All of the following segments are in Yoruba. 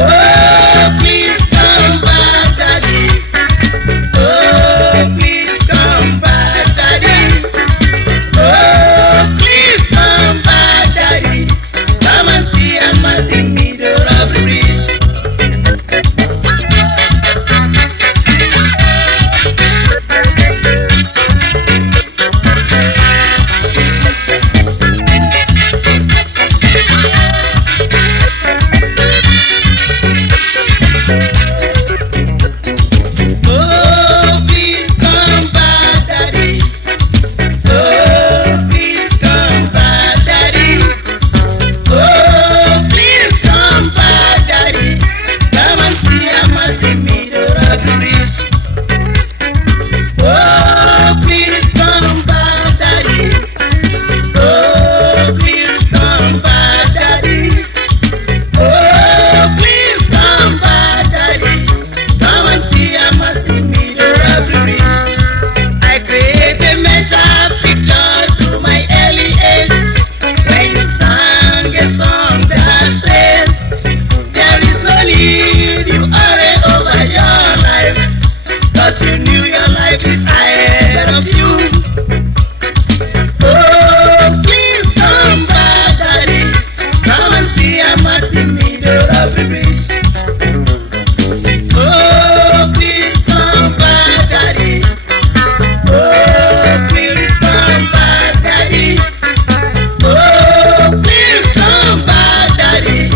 Oh, please come back, Daddy. Oh, please come back, Daddy. Oh, please come back, Daddy. Come and see I'm at the middle of the bridge. Oh, please come back, Daddy. Oh, please come back, Daddy. Oh, please come back, Daddy. Come and see I'm at the middle of the bridge. Oh, please come back, Daddy. Oh, please come back, Daddy. Oh, please come back, Daddy. Come and see I'm at the middle of the bridge. I create a mental picture to my early age when you sang a song that says there is no need you hurry over your life, 'cause you knew your life is ahead of you. Oh, please come back, Daddy. Come and see I'm at the middle of the bridge. Oh, please come back, Daddy. Oh, please come back, Daddy. Oh, please come back, Daddy.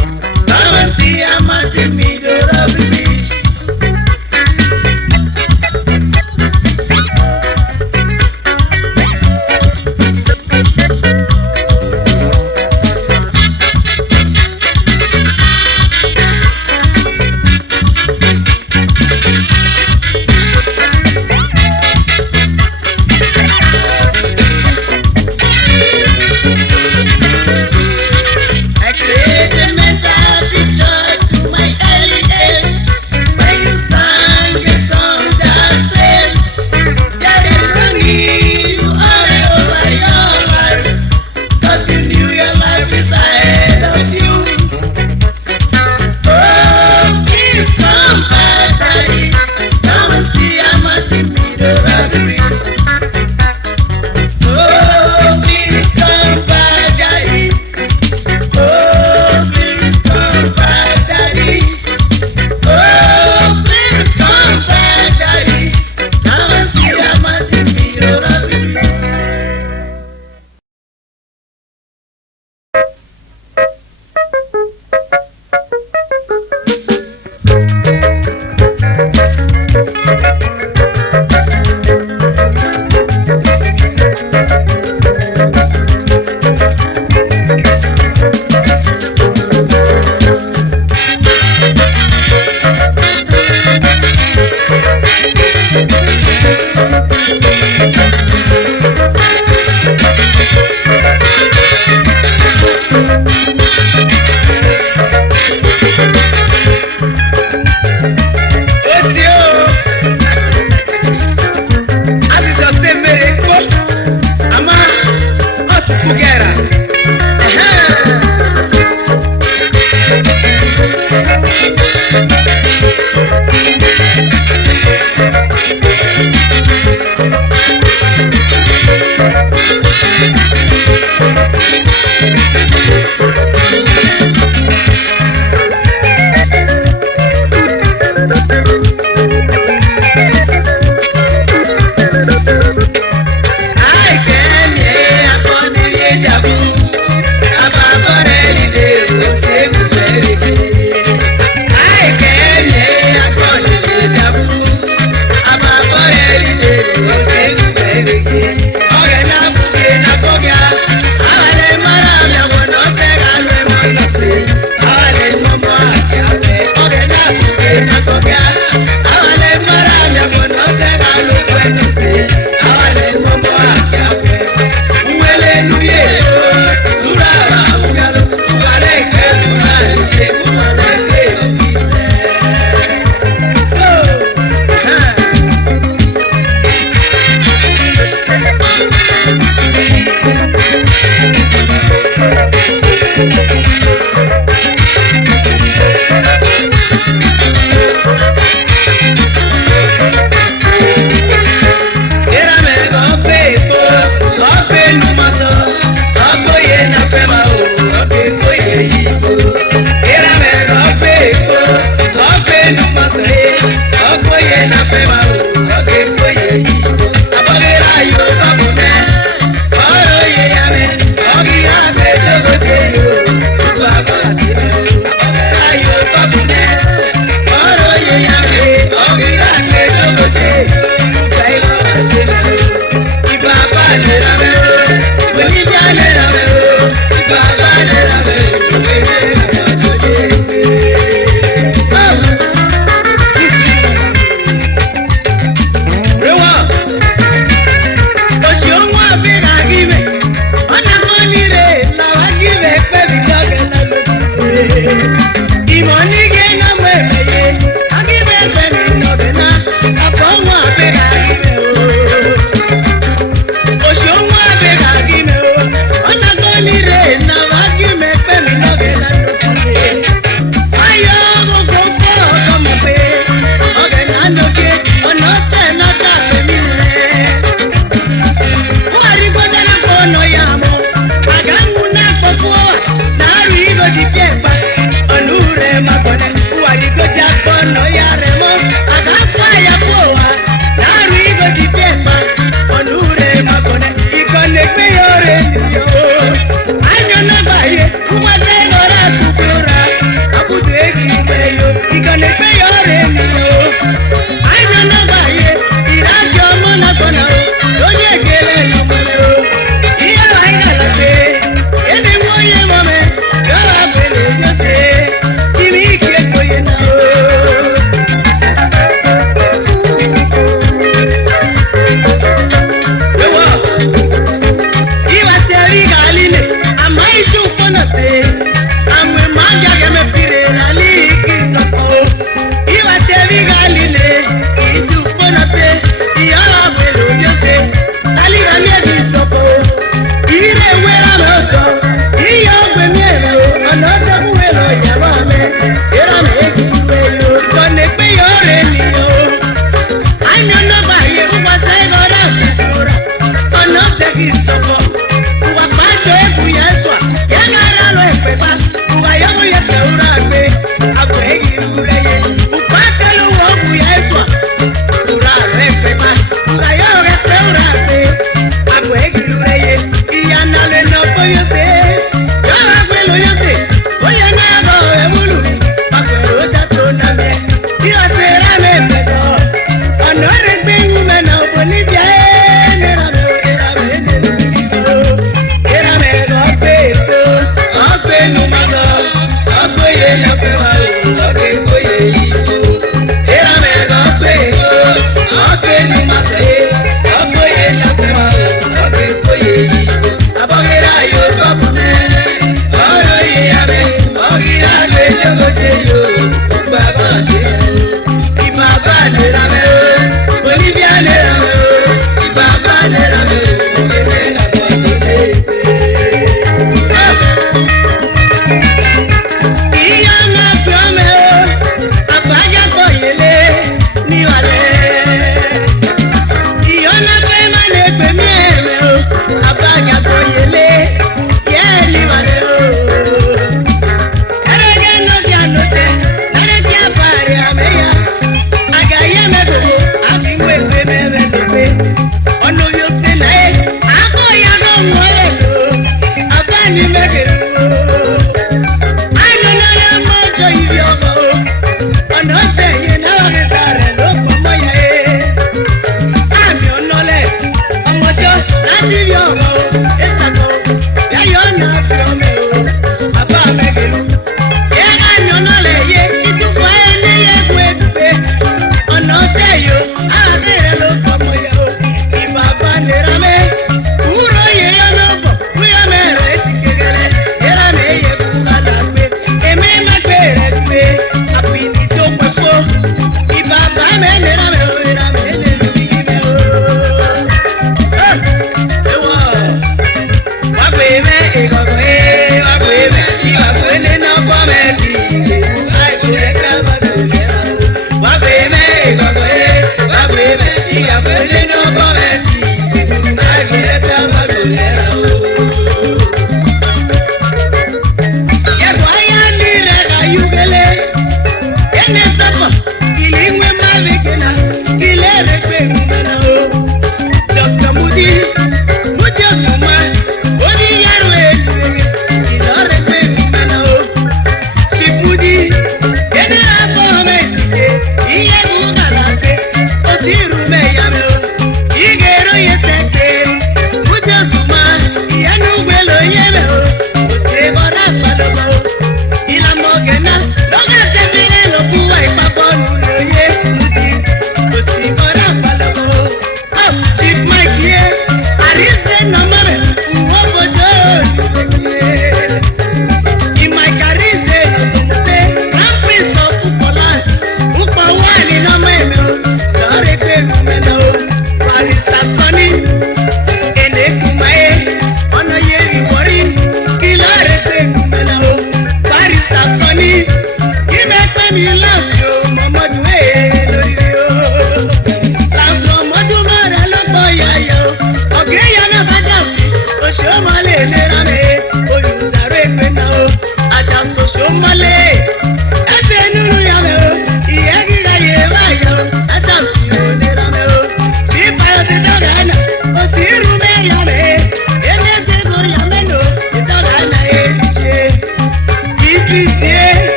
Come and see I'm at the middle of the bridge.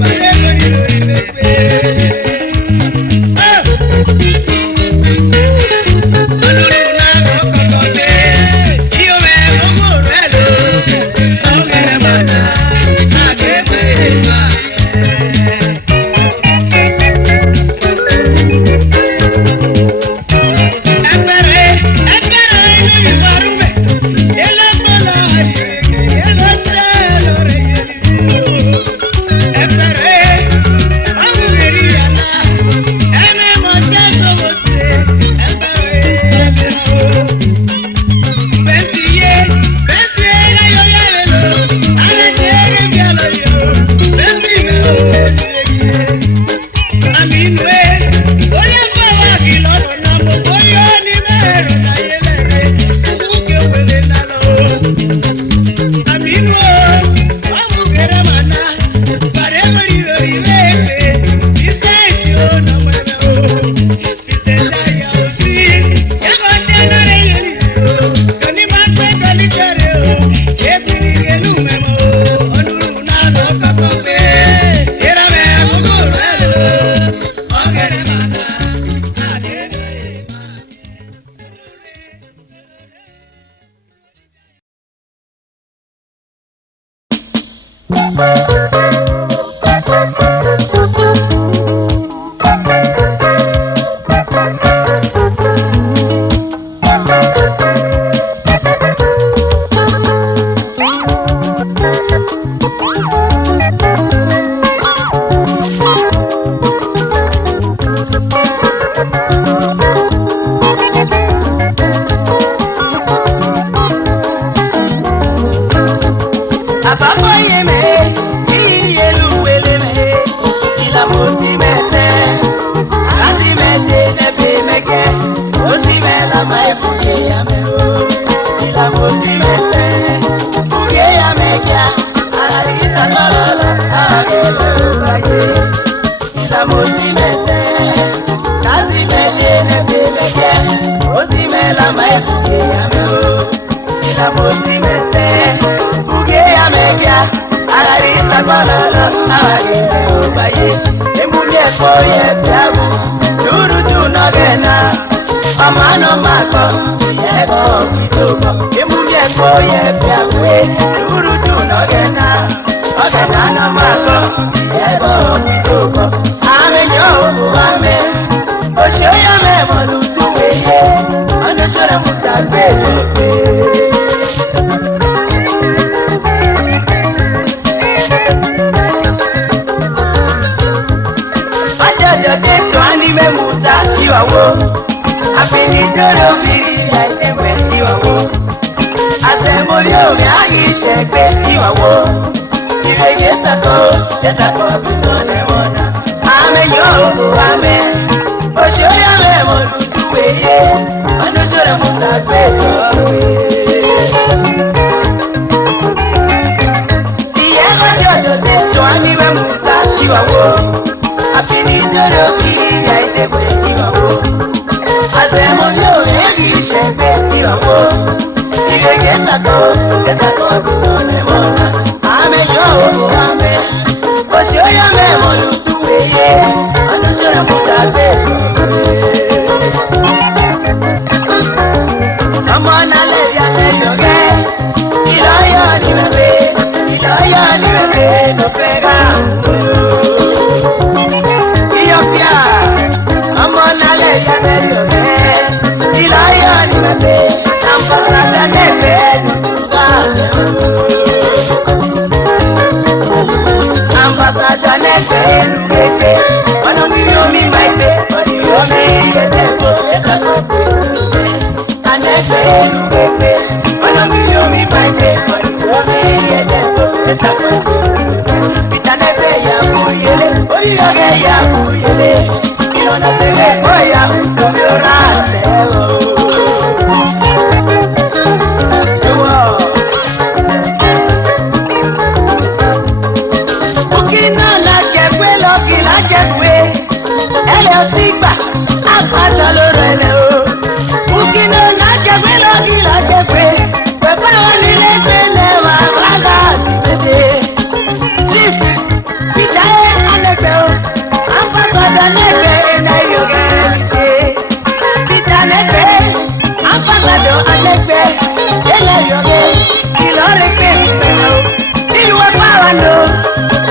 Madam,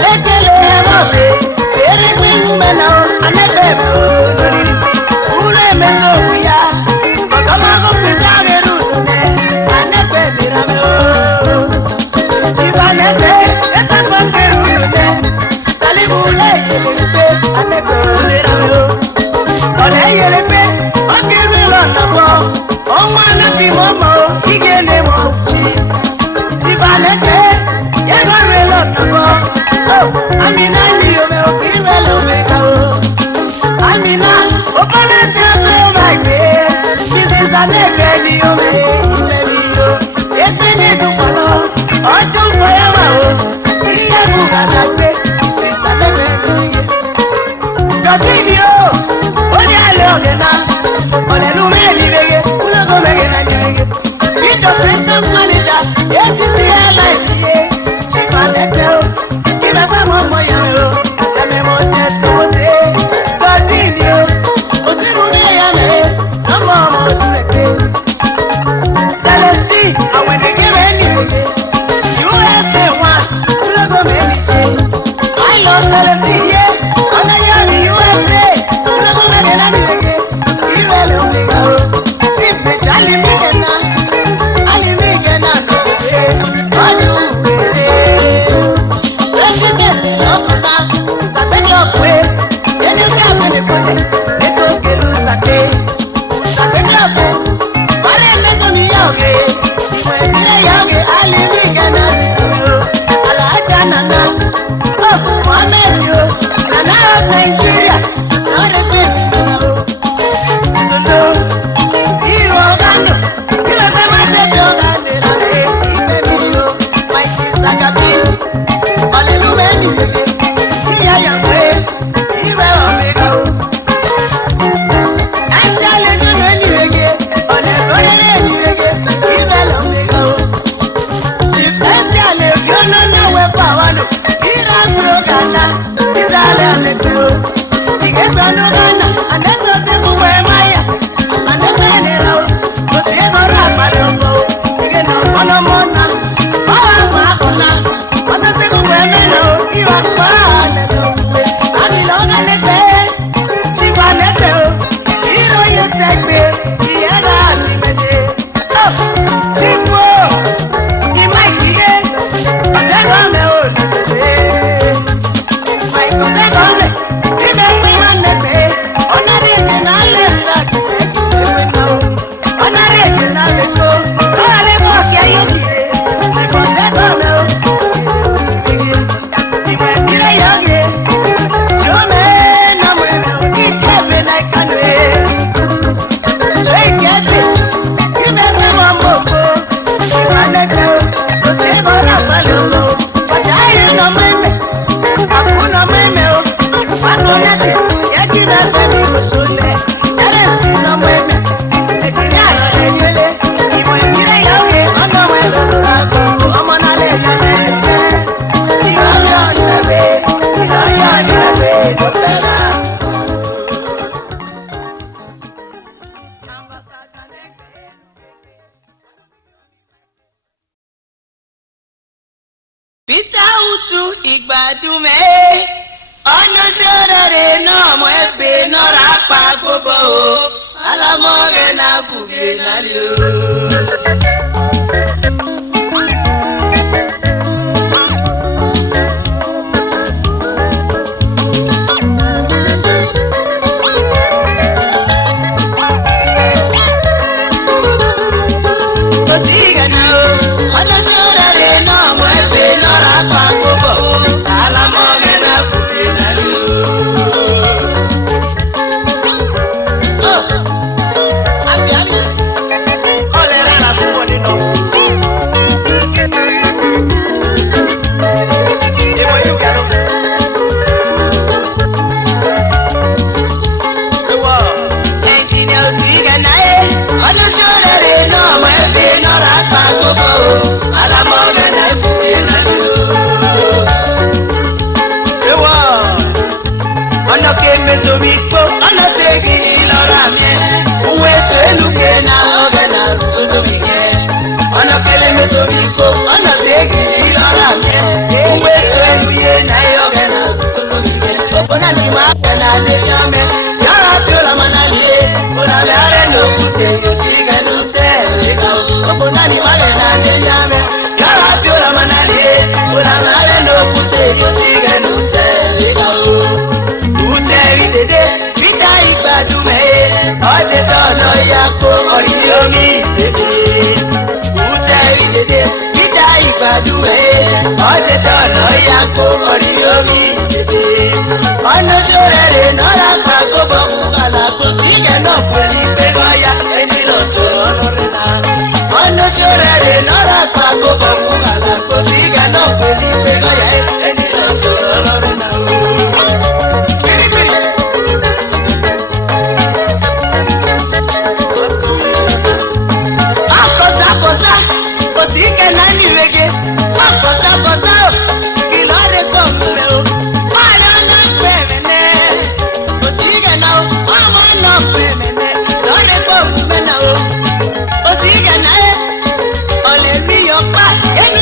Let Your back.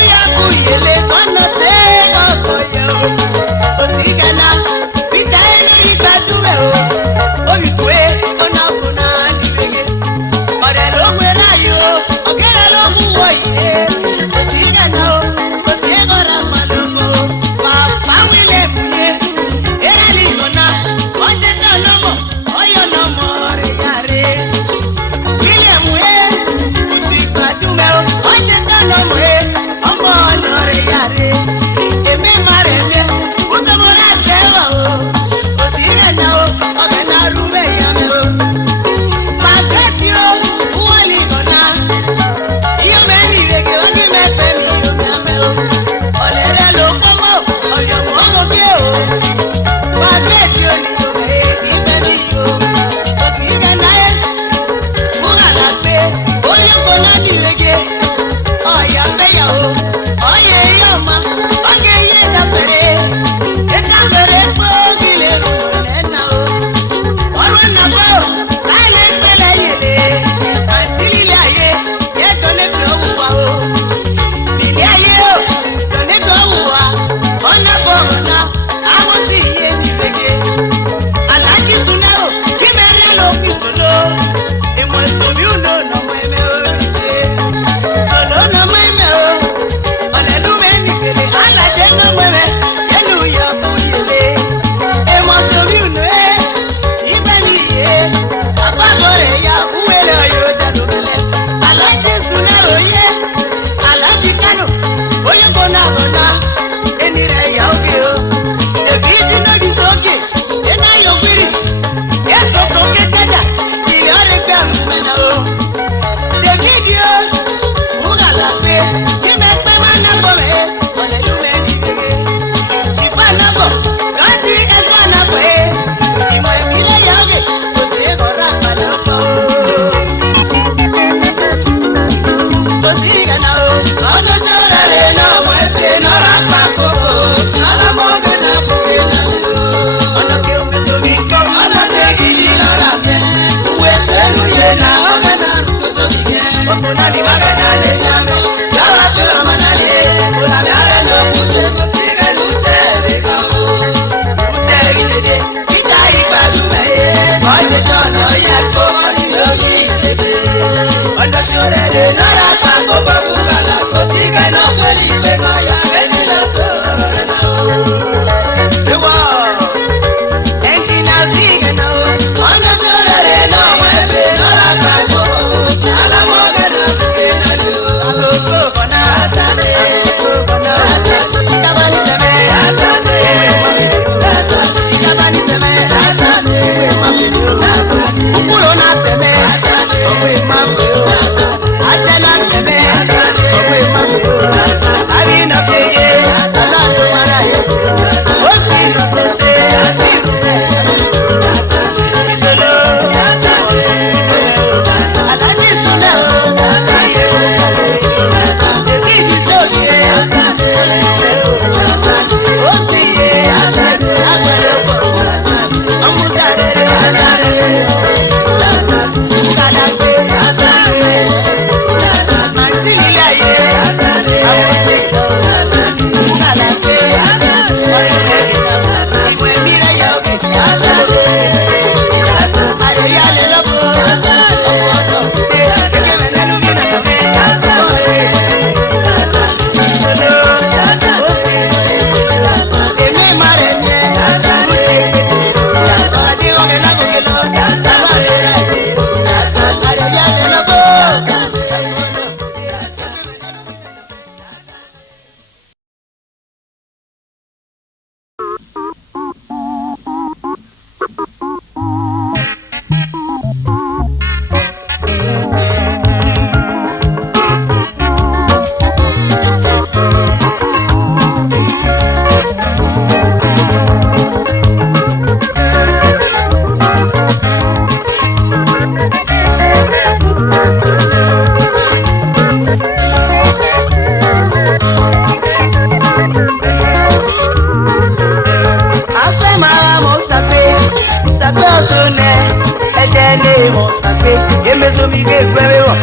sakpe emeso mi ge gbere wo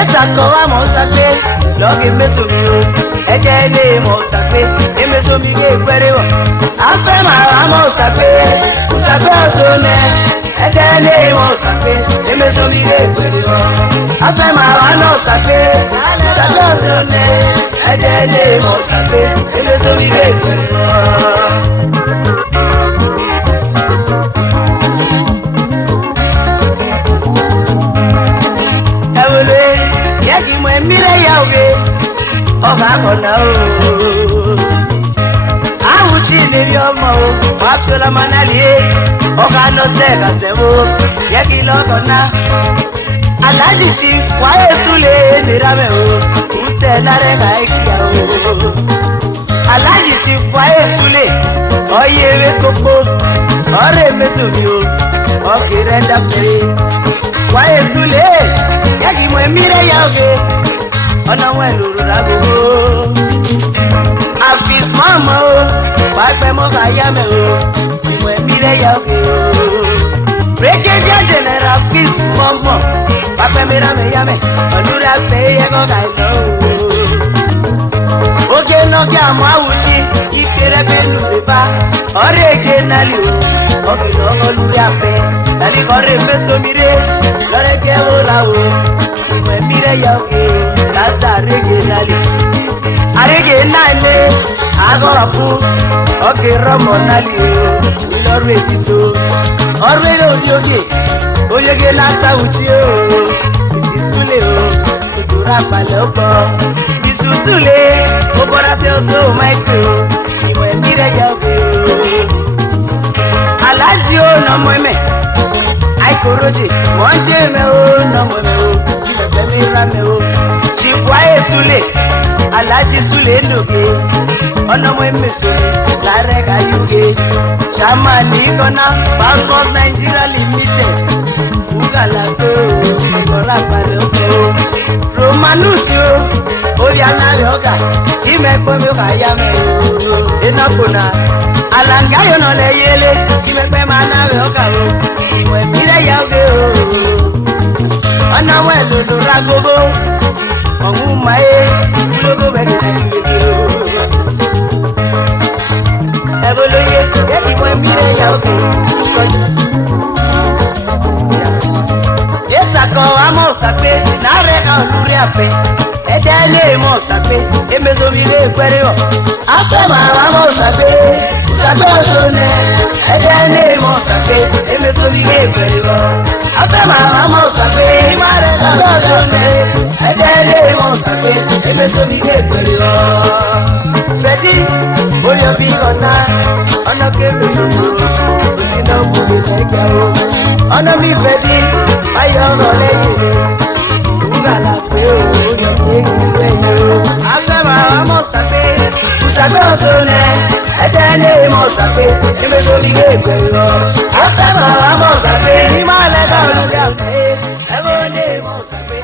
etako wa mo sakpe loge meso mi o eje le mo sakpe emeso mi ge gbere wo afe ma wa mo sakpe usakpe ozone eje le mo sakpe emeso mi ge gbere wo afe ma wa no sakpe usakpe ozone eje le mo sakpe emeso mi ge gbere wo. Ọba kọ̀nà ooo awùchí níbi ọmọ o wàá fi ọlọmọ náà lé ọkà nọ́ọ̀sẹ̀ kàṣẹ́wó yẹ kí lọ́kọ̀ọ́ná aláàjì tí wáyé súlẹ̀ nírabẹ̀ o kùtẹ̀ lárẹ́ láìkíyà o aláàjì tí wáyé súlẹ̀ ọyẹ ewé kókó ọ̀rẹ́ mẹ́sàn-án o ọkẹ́rẹ́ dàpẹ́ wáyé súlẹ̀ yẹ kí mọ̀ ẹ̀mí rẹ̀ yà ọ̀gẹ́. Ọ̀nà wọn lòrò lágbogbo àfis mọ́mọ́ o pàápẹ́ mọ́ bá yá mẹ́ o ìwọ̀n ẹ̀mí rẹ̀ yá òkè o brigadier general fis mọ́mọ́ pàápẹ́ mi rà mẹ́ yá mẹ́ ọ̀dúnrà pé yẹ kọ́ ká lọ o oge nọ́ọ̀kì àmọ́ àwùjí kíkéré pé nùsèpá ọ̀rẹ́ èké nàlì o ọ̀gbìn lọ́kọ́ lórí àpẹ́ nàlì kọ́rẹ́ fẹ́sọ̀mìrè lọ́rẹ́kẹ́ wò láwò ìwọ̀n ẹ̀mí rẹ̀ yá òkè Laza arege nale agoropu oke romo nali lorwe biso orwe oyoge lasa uchi o isisule o isura paloko isusule obora te oso maiko iwe mire ya o alaji o no moeme ai koroje monje me o no moeme o ibe me ra me o Chikwaye Sule, Alaji Sule Ndoge, Onomo Emesole, Lareka UK, Shamani Kona, Passport Nigeria Limited, Ugalago, Sikola Paloko, Romanusio, Oriana Yoga, Imekpo Yame, Enakona, Alangayo no le yele, Imekpe Mana Yoga, Iwe Mire Yago, Onomo Elodo Ragogo, ọ̀hún máyé lóko bẹ̀rẹ̀ nàìjíríà ẹ̀bùn lóye yẹ́nì mọ́ ẹ̀mí rẹ̀ yà òkè kọjú. yẹ́sàkọ̀ àmọ́ ọ̀sàpé nàárẹ̀ kan lórí àpẹ ẹ̀jẹ̀ lè mọ̀ ọ̀sàpé emesomi lè pẹ́rẹ́ ọ̀ afẹ́mọ̀ àmọ́ ọ̀sàpé ọ̀sàpé ọ̀sọ̀nẹ̀ ẹ̀jẹ̀ lè mọ̀ ọ̀sàpé emesomi lè pẹ́rẹ́ ọ̀ afẹ́mọ̀ àmọ́ ọ̀sàpé ìmọ̀ràn ọ̀sàpé ọ̀sọ̀nẹ̀ ẹ̀jẹ̀ lè mọ̀ ọ̀sàpé emesomi lè pẹ́rẹ́ ọ̀ fẹ́dí oyè bí ọ̀nà ọ̀nà kébèsòwò òsínà òkúté lẹ́gà o ọ̀nà mi fẹ́dí ayọ̀ ọ̀rọ̀ lẹ́yìn wúràlà pé o yọ̀ pé ìwé yìí o afẹ́mọ̀ àmọ́ ọ̀sàpé ọ̀sàpé ọ̀sọ̀nẹ̀ ẹ̀jẹ̀ lè mọ̀ ọ̀sàpé emesomi lè pẹ́rẹ́ ọ̀ afẹ́mọ̀ àmọ́ ọ̀sàpé ìmọ̀lẹ́dà olùdíje ẹ̀wọ̀n lè mọ̀ ọ̀sàpé.